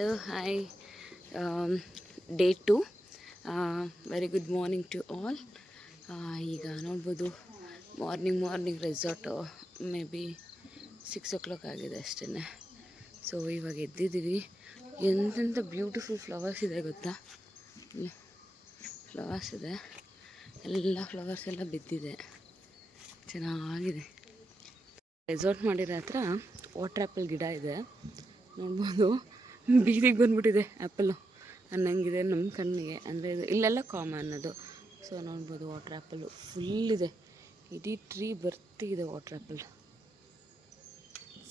Hello, hi. Day 2. Very good morning to all. ಈಗ ನೋಡ್ಬೋದು morning resort may be 6 o'clock ಆಗಿದೆ ಅಷ್ಟೇ. So ಇವಾಗ ಎದ್ದಿದ್ದೀವಿ. ಎಂತೆಂಥ ಬ್ಯೂಟಿಫುಲ್ ಫ್ಲವರ್ಸ್ ಇದೆ ಗೊತ್ತಾ, ಫ್ಲವರ್ಸ್ ಇದೆ, ಎಲ್ಲ ಫ್ಲವರ್ಸ್ ಎಲ್ಲ ಬಿದ್ದಿದೆ, ಚೆನ್ನಾಗಿದೆ. ರೆಸಾರ್ಟ್ ಮಾಡಿರೋ ಹತ್ರ ವಾಟರ್ ಆ್ಯಪಲ್ ಗಿಡ ಇದೆ, ನೋಡ್ಬೋದು. ಬೀದಿಗೆ ಬಂದ್ಬಿಟ್ಟಿದೆ ಆ್ಯಪಲ್ಲು ಅನ್ನಂಗಿದೆ ನಮ್ಮ ಕಣ್ಣಿಗೆ. ಅಂದರೆ ಇದು ಇಲ್ಲೆಲ್ಲ ಕಾಮನ್ ಅದು. ಸೊ ನೋಡ್ಬೋದು ವಾಟರ್ ಆ್ಯಪಲ್ಲು ಫುಲ್ ಇದೆ, ಇಡೀ ಟ್ರೀ ಬರ್ತಿದೆ ವಾಟರ್ ಆ್ಯಪಲ್,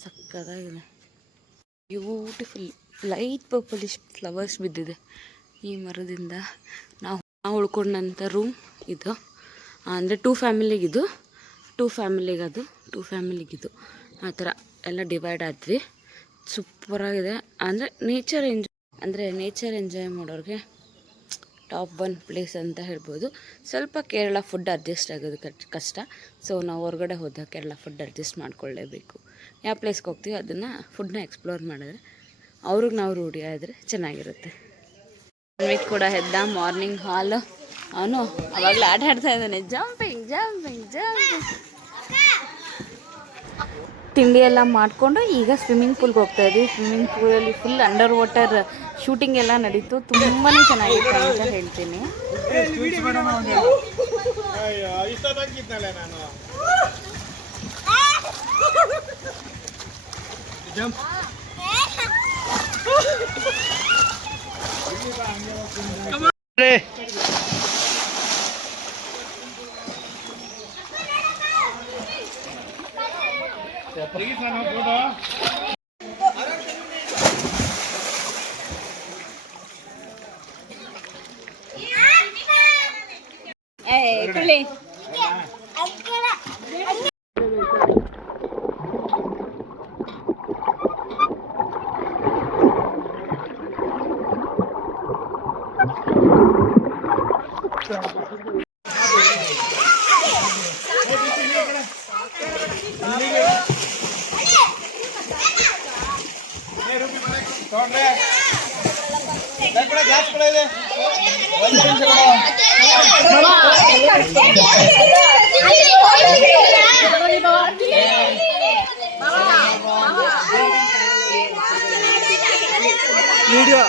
ಸಕ್ಕತ್ತಾಗಿದೆ. ಬ್ಯೂಟಿಫುಲ್ ಲೈಟ್ ಪರ್ಪಲಿಶ್ ಫ್ಲವರ್ಸ್ ಬಿದ್ದಿದೆ ಈ ಮರದಿಂದ. ನಾವು ಉಳ್ಕೊಂಡಂಥ ರೂಮ್ ಇದು, ಅಂದರೆ 2 ಫ್ಯಾಮಿಲಿಗಿದು, 2 ಫ್ಯಾಮಿಲಿಗಿದು ಆ ಥರ ಎಲ್ಲ ಡಿವೈಡ್ ಆದ್ವಿ. ಸೂಪರಾಗಿದೆ. ಅಂದರೆ ನೇಚರ್ ಎಂಜಾಯ್ ಮಾಡೋರಿಗೆ ಟಾಪ್ 1 ಪ್ಲೇಸ್ ಅಂತ ಹೇಳ್ಬೋದು. ಸ್ವಲ್ಪ ಕೇರಳ ಫುಡ್ ಅಡ್ಜಸ್ಟ್ ಆಗೋದು ಕಷ್ಟ. ಸೊ ನಾವು ಹೊರಗಡೆ ಹೋದಾಗ ಕೇರಳ ಫುಡ್ ಅಡ್ಜಸ್ಟ್ ಮಾಡ್ಕೊಳ್ಳೇಬೇಕು. ಯಾವ ಪ್ಲೇಸ್ಗೆ ಹೋಗ್ತೀವಿ ಅದನ್ನು ಫುಡ್ನ ಎಕ್ಸ್ಪ್ಲೋರ್ ಮಾಡಿದ್ರೆ ಅವ್ರಿಗೆ ನಾವು ರೂಢಿ ಆದರೆ ಚೆನ್ನಾಗಿರುತ್ತೆ. ವೀಕ್ ಕೂಡ ಎದ್ದ ಮಾರ್ನಿಂಗ್ ಹಾಲು, ಅವನು ಅವಾಗಲೇ ಆಟ ಆಡ್ತಾ ಇದ್ದಾನೆ, ಜಂಪಿಂಗ್. ತಿಂಡಿ ಎಲ್ಲ ಮಾಡಿಕೊಂಡು ಈಗ ಸ್ವಿಮ್ಮಿಂಗ್ ಪೂಲ್ಗೆ ಹೋಗ್ತಾಯಿದ್ವಿ. ಸ್ವಿಮ್ಮಿಂಗ್ ಪೂಲಲ್ಲಿ ಫುಲ್ ಅಂಡರ್ ವಾಟರ್ ಶೂಟಿಂಗ್ ಎಲ್ಲ ನಡೀತು, ತುಂಬಾ ಚೆನ್ನಾಗಿತ್ತು ಅಂತ ಹೇಳ್ತೀನಿ. ವಿಡಿಯೋ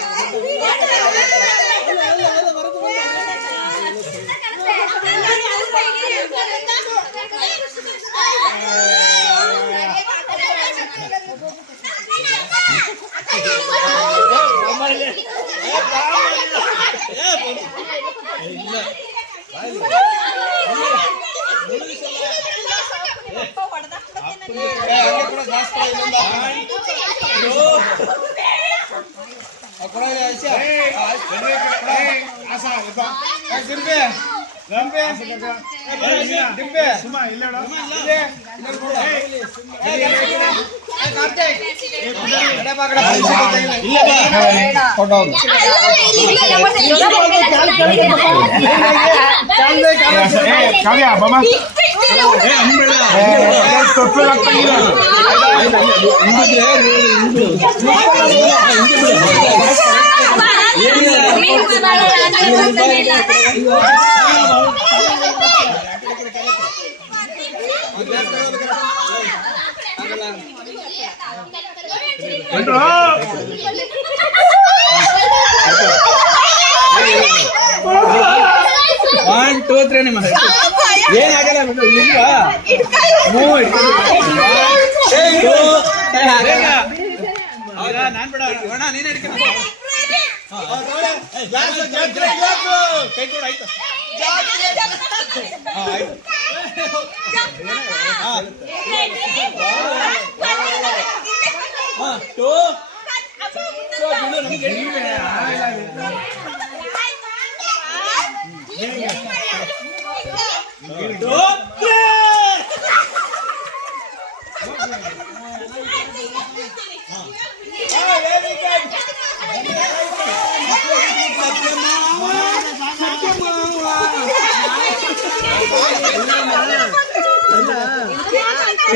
One, two, three, ಏನಾಗಲ್ಲ ನಾನ್ ಬಿಡ ನೀನ್ ಕೈ ಕೂಡ ಆಯ್ತು.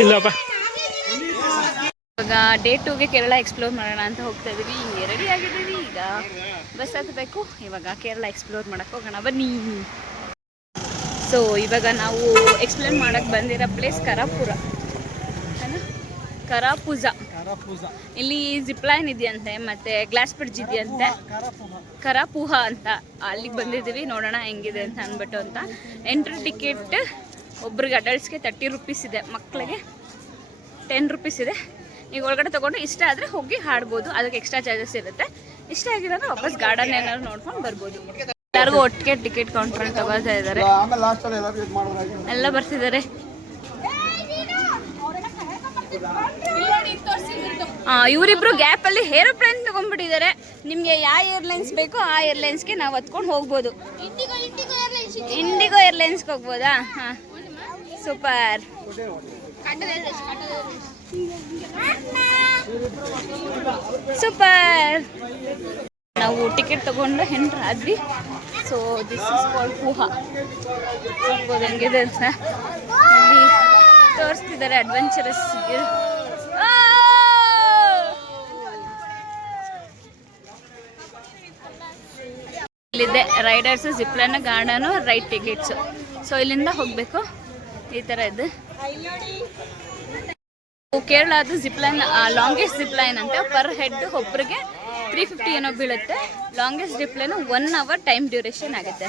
ಇವಾಗ ಇವಾಗ ಡೇ 2ಗೆ ಕೇರಳ ಎಕ್ಸ್ಪ್ಲೋರ್ ಮಾಡೋಣ ಅಂತ ಹೋಗ್ತಾ ಇದ್ದೀವಿ. ಹಿಂಗೆ ರೆಡಿ ಆಗಿದ್ದೀವಿ. ಈಗ ಬಸ್ ಹತ್ತಬೇಕು. ಇವಾಗ ಕೇರಳ ಎಕ್ಸ್ಪ್ಲೋರ್ ಮಾಡೋಕ್ಕೆ ಹೋಗೋಣ ಬನ್ನಿ. ಸೊ ಇವಾಗ ನಾವು ಎಕ್ಸ್ಪ್ಲೇನ್ ಮಾಡೋಕ್ಕೆ ಬಂದಿರೋ ಪ್ಲೇಸ್ ಕರಾಪುರ, ಕರಾಪೂಜ. ಇಲ್ಲಿ ಜಿಪ್ಲೈನ್ ಇದೆಯಂತೆ, ಮತ್ತು ಗ್ಲಾಸ್ ಬ್ರಿಡ್ಜ್ ಇದೆಯಂತೆ, ಕರಾಪುಹ ಅಂತ. ಅಲ್ಲಿಗೆ ಬಂದಿದ್ದೀವಿ, ನೋಡೋಣ ಹೆಂಗಿದೆ ಅಂತ ಅಂದ್ಬಿಟ್ಟು ಅಂತ. ಎಂಟ್ರಿ ಟಿಕೆಟ್ ಒಬ್ರಿಗೆ ಅಡಲ್ಟ್ಸ್ಗೆ 30 ರೂಪೀಸ್ ಇದೆ, ಮಕ್ಕಳಿಗೆ 10 ರೂಪೀಸ್ ಇದೆ. ಈಗ ಒಳಗಡೆ ತೊಗೊಂಡು ಇಷ್ಟ ಆದರೆ ಹೋಗಿ ಹಾಡ್ಬೋದು, ಅದಕ್ಕೆ ಎಕ್ಸ್ಟ್ರಾ ಚಾರ್ಜಸ್ ಇರುತ್ತೆ. ಇಷ್ಟ ಆಗಿರೋದು ವಾಪಸ್ ಗಾರ್ಡನ್ ಏನಾದ್ರು ನೋಡ್ಕೊಂಡು ಬರ್ಬೋದು. ಎಲ್ಲರಿಗೂ ಒಟ್ಟಿಗೆ ಟಿಕೆಟ್ ಕೌಂಟರ್ ತಗೋತಾ ಇದ್ದಾರೆ, ಎಲ್ಲ ಬರ್ತಿದ್ದಾರೆ. ಇವರಿಬ್ರು ಗ್ಯಾಪಲ್ಲಿ ಏರೋಪ್ಲೇನ್ ತಗೊಂಡ್ಬಿಟ್ಟಿದ್ದಾರೆ. ನಿಮಗೆ ಯಾವ ಏರ್ಲೈನ್ಸ್ ಬೇಕೋ ಆ ಏರ್ಲೈನ್ಸ್ಗೆ ನಾವು ಹತ್ಕೊಂಡು ಹೋಗ್ಬೋದು. ಇಂಡಿಗೋ ಏರ್ಲೈನ್ಸ್ಗೆ ಹೋಗ್ಬೋದಾ? ಹಾಂ, ಸೂಪರ್. ಸೂಪರ್. ನಾವು ಟಿಕೆಟ್ ತಗೊಂಡು ಎಂಟ್ರ್ ಆದ್ವಿ. ಸೊ ದಿಸ್ ಇಸ್ ಕಾಲ್ಡ್ ಪೂಹಾ. ಹೋಗ್ಬೋದು ಹೆಂಗಿದೆ ಅಂತ ಇಲ್ಲಿ ತೋರಿಸ್ತಿದ್ದಾರೆ. ಅಡ್ವೆಂಚರಸ್ ಇಲ್ಲಿದೆ riders, zipline, garden, ride tickets. So ಇಲ್ಲಿಂದ ಹೋಗಬೇಕು. ಈ ಥರ ಇದೆ ಕೇರಳದು ಜಿಪ್ಲೈನ್. ಲಾಂಗೆಸ್ಟ್ ಜಿಪ್ಲೈನ್ ಅಂತ ಪರ್ ಹೆಡ್ ಒಬ್ಬರಿಗೆ 350 ಏನೋ ಬೀಳುತ್ತೆ. Longest zipline 1 hour time duration ಆಗುತ್ತೆ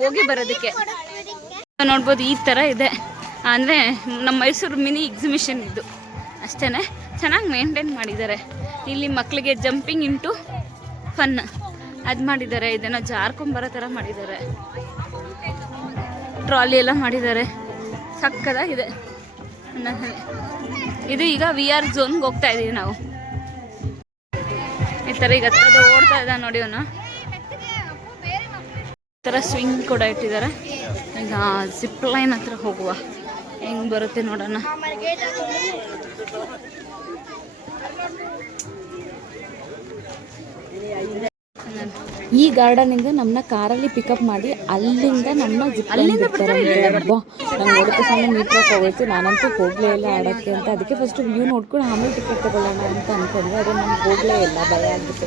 ಹೋಗಿ ಬರೋದಕ್ಕೆ. ನೋಡ್ಬೋದು ಈ ಥರ ಇದೆ. ಅಂದರೆ ನಮ್ಮ ಮೈಸೂರು ಮಿನಿ ಎಕ್ಸಿಬಿಷನ್ ಇದು ಅಷ್ಟೇ. ಚೆನ್ನಾಗಿ ಮೇಂಟೈನ್ ಮಾಡಿದ್ದಾರೆ. ಇಲ್ಲಿ ಮಕ್ಕಳಿಗೆ ಜಂಪಿಂಗ್ ಇಂಟು ಫನ್ ಅದು ಮಾಡಿದ್ದಾರೆ. ಇದನ್ನು ಜಾರ್ಕೊಂಬರೋ ಥರ ಮಾಡಿದ್ದಾರೆ. ಟ್ರಾಲಿ ಎಲ್ಲ ಮಾಡಿದ್ದಾರೆ. ಸಕ್ಕದಾಗಿದೆ. ಇದು ಈಗ VR ಝೋನ್ಗೆ ಹೋಗ್ತಾ ಇದ್ದೀವಿ ನಾವು. ಈ ಥರ ಈಗ ಹತ್ತದ ಓಡ್ತಾ ಇದ್ದ ನೋಡಿ ಅವನು. ಈ ಥರ ಸ್ವಿಂಗ್ ಕೂಡ ಇಟ್ಟಿದ್ದಾರೆ. ಈಗ ಜಿಪ್ ಲೈನ್ ಹತ್ರ ಹೋಗುವ, ಹೆಂಗೆ ಬರುತ್ತೆ ನೋಡೋಣ. ಈ ಗಾರ್ಡನಿಂದ ನಮ್ಮನ್ನ ಕಾರಲ್ಲಿ ಪಿಕಪ್ ಮಾಡಿ ಅಲ್ಲಿಂದ ನಮ್ಮನ್ನ ಜಿಪ್ಲೈನ್ ಬಿಡ್ತಾರೆ. ನಂಗೆ ನೋಡಿದ ಸಣ್ಣ ಮೀಟ್ರ್ ಹೋಗೋಯ್ತು. ನಾನಂತೂ ಹೋಗಲೇ ಇಲ್ಲ ಆಡೋಕ್ಕೆ ಅಂತ. ಅದಕ್ಕೆ ಫಸ್ಟ್ ವ್ಯೂ ನೋಡ್ಕೊಂಡು ಆಮೇಲೆ ಟಿಕೆಟ್ ತಗೊಳ್ಳೋಣ ಅಂತ ಅಂದ್ಕೊಂಡ್ರೆ ಅದು ನಮ್ಗೆ ಹೋಗಲೇ ಇಲ್ಲ, ಭಯ ಆಗ್ಬಿಟ್ಟು.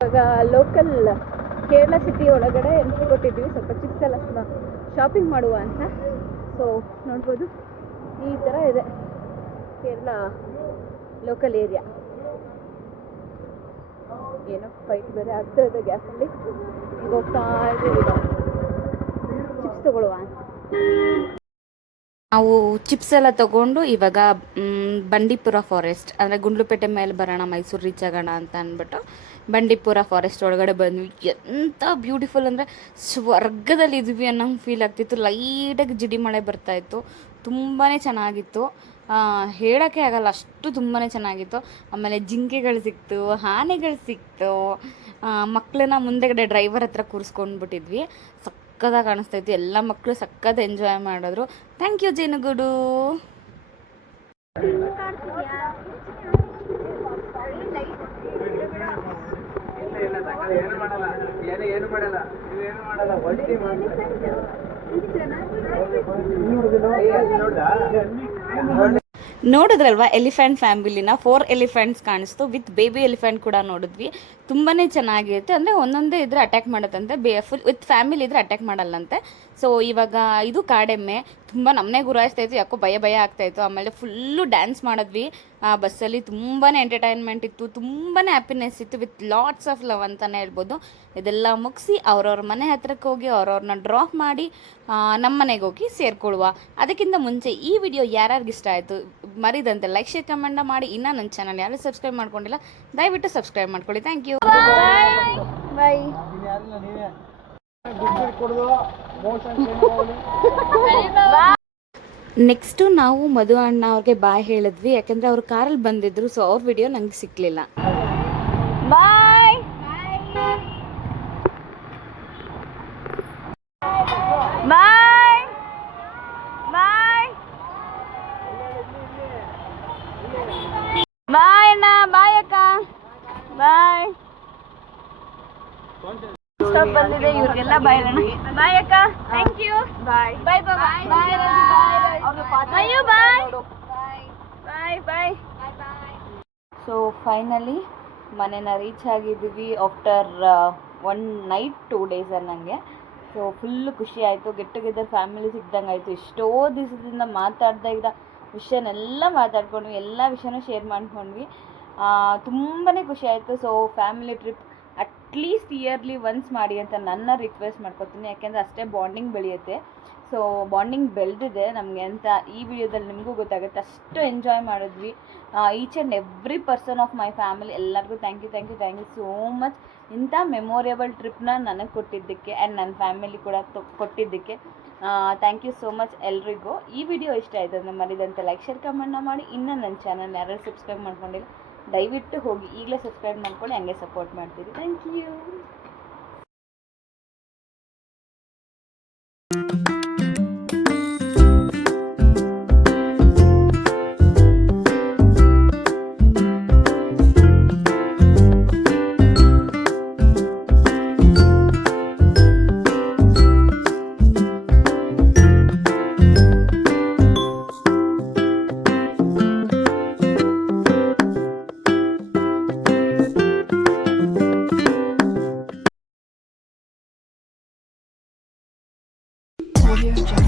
ಇವಾಗ ಲೋಕಲ್ ಕೇರಳ ಸಿಟಿ ಒಳಗಡೆ ಎಂಟ್ರಿ ಕೊಟ್ಟಿದ್ವಿ. ಸ್ವಲ್ಪ ಚಿಪ್ಸ್ ಎಲ್ಲ ಶಾಪಿಂಗ್ ಮಾಡುವ ಅಂತ. ಸೊ ನೋಡ್ಬೋದು ಈ ಥರ ಇದೆ ಕೇರಳ ಲೋಕಲ್ ಏರಿಯಾ. ಏನೋ ಫೈಟ್ ಬೇರೆ ಆಗ್ತಾ ಇದೆ ಗ್ಯಾಸಲ್ಲಿ. ಈಗ ಹೋಗ್ತಾ ಇದ್ದೀವಿ ಚಿಪ್ಸ್ ತಗೊಳ್ಳುವ ಅಂತ. ನಾವು ಚಿಪ್ಸ್ ಎಲ್ಲ ತೊಗೊಂಡು ಇವಾಗ ಬಂಡೀಪುರ ಫಾರೆಸ್ಟ್ ಅಂದರೆ ಗುಂಡ್ಲುಪೇಟೆ ಮೇಲೆ ಬರೋಣ, ಮೈಸೂರು ರೀಚ್ ಆಗೋಣ ಅಂತ ಅಂದ್ಬಿಟ್ಟು ಬಂಡೀಪುರ ಫಾರೆಸ್ಟ್ ಒಳಗಡೆ ಬಂದ್ವಿ. ಎಂಥ ಬ್ಯೂಟಿಫುಲ್ ಅಂದರೆ ಸ್ವರ್ಗದಲ್ಲಿ ಇದ್ವಿ ಅನ್ನೋಂಗೆ ಫೀಲ್ ಆಗ್ತಿತ್ತು. ಲೈಟಾಗಿ ಜಿಡಿ ಮಳೆ ಬರ್ತಾಯಿತ್ತು. ತುಂಬಾ ಚೆನ್ನಾಗಿತ್ತು, ಹೇಳೋಕ್ಕೆ ಆಗಲ್ಲ, ಅಷ್ಟು ತುಂಬಾ ಚೆನ್ನಾಗಿತ್ತು. ಆಮೇಲೆ ಜಿಂಕೆಗಳು ಸಿಕ್ತು, ಆನೆಗಳು ಸಿಕ್ತು. ಮಕ್ಕಳನ್ನ ಮುಂದೆಗಡೆ ಡ್ರೈವರ್ ಹತ್ರ ಕೂರಿಸ್ಕೊಂಡ್ಬಿಟ್ಟಿದ್ವಿ. ಸಕ್ಕದಾಗಿ ಕಾಣಿಸ್ತಾ ಇತ್ತು. ಎಲ್ಲ ಮಕ್ಕಳು ಸಕ್ಕದ ಎಂಜಾಯ್ ಮಾಡಿದ್ರು. ಥ್ಯಾಂಕ್ ಯು ಜೇನುಗೂಡು. ನೋಡಿದ್ರಲ್ವಾ ಎಲಿಫೆಂಟ್ ಫ್ಯಾಮಿಲಿನ 4 ಎಲಿಫೆಂಟ್ಸ್ ಕಾಣಿಸ್ತು. ವಿತ್ ಬೇಬಿ ಎಲಿಫೆಂಟ್ ಕೂಡ ನೋಡಿದ್ವಿ. ತುಂಬಾ ಚೆನ್ನಾಗಿರುತ್ತೆ. ಅಂದರೆ ಒಂದೊಂದೇ ಇದ್ರೆ ಅಟ್ಯಾಕ್ ಮಾಡೋದಂತೆ, ಫುಲ್ ವಿತ್ ಫ್ಯಾಮಿಲಿ ಇದ್ರೆ ಅಟ್ಯಾಕ್ ಮಾಡಲ್ಲಂತೆ. ಸೊ ಇವಾಗ ಇದು ಕಾಡೆಮ್ಮೆ ತುಂಬ ನಮ್ಮನೆ ಗುರಾಯಿಸ್ತಾಯಿತ್ತು. ಯಾಕೋ ಭಯ ಭಯ ಆಗ್ತಾಯಿತ್ತು. ಆಮೇಲೆ ಫುಲ್ಲು ಡ್ಯಾನ್ಸ್ ಮಾಡಿದ್ವಿ ಆ ಬಸ್ಸಲ್ಲಿ. ತುಂಬಾ ಎಂಟರ್ಟೈನ್ಮೆಂಟ್ ಇತ್ತು, ತುಂಬಾ ಹ್ಯಾಪಿನೆಸ್ ಇತ್ತು, ವಿತ್ ಲಾಟ್ಸ್ ಆಫ್ ಲವ್ ಅಂತಲೇ ಹೇಳ್ಬೋದು. ಇದೆಲ್ಲ ಮುಗಿಸಿ ಅವ್ರವ್ರ ಮನೆ ಹತ್ರಕ್ಕೆ ಹೋಗಿ ಅವ್ರವ್ರನ್ನ ಡ್ರಾಪ್ ಮಾಡಿ ನಮ್ಮ ಮನೆಗೆ ಹೋಗಿ ಸೇರ್ಕೊಳ್ಳುವ. ಅದಕ್ಕಿಂತ ಮುಂಚೆ ಈ ವಿಡಿಯೋ ಯಾರ್ಯಾರಿಗೆ ಇಷ್ಟ ಆಯಿತು ಮರಿದಂತೆ ಲೈಕ್, ಶೇರ್, ಕಮೆಂಟ್ ಮಾಡಿ. ಇನ್ನೂ ನನ್ನ ಚಾನಲ್ ಯಾರು ಸಬ್ಸ್ಕ್ರೈಬ್ ಮಾಡ್ಕೊಂಡಿಲ್ಲ ದಯವಿಟ್ಟು ಸಬ್ಸ್ಕ್ರೈಬ್ ಮಾಡ್ಕೊಳ್ಳಿ. Thank you. ಬಾಯ್. ನೆಕ್ಸ್ಟು ನಾವು ಮಧು ಅಣ್ಣ ಅವ್ರಿಗೆ ಬಾಯ್ ಹೇಳಿದ್ವಿ. ಯಾಕೆಂದರೆ ಅವ್ರು ಕಾರಲ್ಲಿ ಬಂದಿದ್ರು. ಸೊ ಅವ್ರ ವಿಡಿಯೋ ನಂಗೆ ಸಿಕ್ಕಲಿಲ್ಲ. ಬಾಯ್ ಬಾಯ್ ಬಾಯ್ ಬಾಯ್ ಅಣ್ಣ. ಸ್ಟಾಪ್ ಬಂದಿದೆ, ಇವ್ರಿಗೆಲ್ಲ ಬಾಯ್ ಅಣ್ಣ. ಬಾಯ್ ಅಕ್ಕ, ಥ್ಯಾಂಕ್ ಯು. ಬಾಯ್ ಬಾಯ್ ಬಾಯ್ ಬಾಯ್ ಅಯ್ಯೋ ಬಾಯ್ ಬಾಯ್ ಬಾಯ್. ಸೊ ಫೈನಲಿ ಮನೇನ ರೀಚ್ ಆಗಿದ್ದೀವಿ ಆಫ್ಟರ್ 1 ನೈಟ್ 2 ಡೇಸ್ ಅನ್ನಂಗೆ. ಸೊ ಫುಲ್ಲು ಖುಷಿ ಆಯಿತು, ಗೆಟ್ ಟುಗೆದರ್ ಫ್ಯಾಮಿಲಿ ಸಿಗ್ದಂಗೆ ಆಯಿತು. ಎಷ್ಟೋ ದಿವಸದಿಂದ ಮಾತಾಡ್ತಾ ಇದ್ದ ವಿಷಯನೆಲ್ಲ ಮಾತಾಡ್ಕೊಂಡ್ವಿ, ಎಲ್ಲ ವಿಷಯನೂ ಶೇರ್ ಮಾಡ್ಕೊಂಡ್ವಿ. ತುಂಬಾ ಖುಷಿ ಆಯಿತು. So family trip at least yearly once ಮಾಡಿ ಅಂತ ನನ್ನ ರಿಕ್ವೆಸ್ಟ್ ಮಾಡ್ಕೊತೀನಿ, ಯಾಕೆಂದರೆ ಅಷ್ಟೇ ಬಾಂಡಿಂಗ್ ಬೆಳೆಯುತ್ತೆ. ಸೊ ಬಾಂಡಿಂಗ್ ಬೆಳೆದಿದೆ ನಮಗೆ ಅಂತ ಈ ವಿಡಿಯೋದಲ್ಲಿ ನಿಮಗೂ ಗೊತ್ತಾಗುತ್ತೆ. ಅಷ್ಟು ಎಂಜಾಯ್ ಮಾಡಿದ್ವಿ. Each and every person of my family ಎಲ್ಲರಿಗೂ ಥ್ಯಾಂಕ್ ಯು ಸೋ ಮಚ್. ಇಂಥ ಮೆಮೊರೇಬಲ್ ಟ್ರಿಪ್ನ ನನಗೆ ಕೊಟ್ಟಿದ್ದಕ್ಕೆ ಆ್ಯಂಡ್ ನನ್ನ ಫ್ಯಾಮಿಲಿ ಕೂಡ ಕೊಟ್ಟಿದ್ದಕ್ಕೆ ಥ್ಯಾಂಕ್ ಯು ಸೋ ಮಚ್ ಎಲ್ರಿಗೂ. ಈ ವಿಡಿಯೋ ಇಷ್ಟ ಆಯಿತು ಅಂದರೆ ಮರಿದಂತೆ ಲೈಕ್ ಶೇರ್ ಕಮೆಂಟ್ನ ಮಾಡಿ. ಇನ್ನೂ ನನ್ನ ಚಾನಲ್ ಯಾರು ಸಬ್ಸ್ಕ್ರೈಬ್ ಮಾಡ್ಕೊಂಡಿಲ್ಲ ದಯವಿಟ್ಟು ಹೋಗಿ ಈಗಲೇ ಸಬ್ಸ್ಕ್ರೈಬ್ ಮಾಡ್ಕೊಂಡು ಹಂಗೆ ಸಪೋರ್ಟ್ ಮಾಡ್ತೀರಿ. Thank you. Audio Jungle.